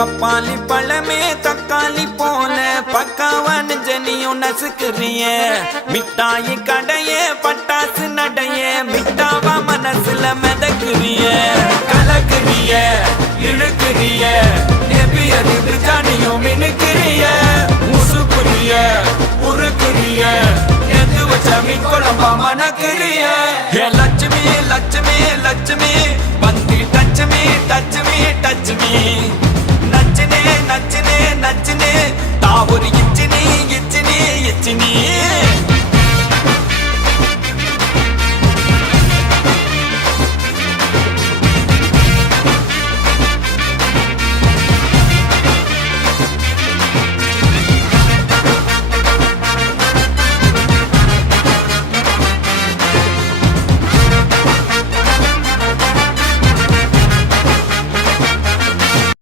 பப்பாளி பழமே தக்காளி போல பக்காவான ஜனியும் நசுக்குறிய மிட்டாயி கடைய பட்டாசு நடைய மிட்டாவா மனசுல மிதக்குறிய கலக்குறிய இழுக்குறிய எபியது ஜனியும் மினுக்குறிய முசுக்குறிய உருக்குறிய எது வச்ச மீன் குழம்பா மணக்குறிய லட்சுமி லட்சுமி லட்சுமி வந்து touch me touch me touch me நச்சனே நச்சனே நச்சனே தாவூர்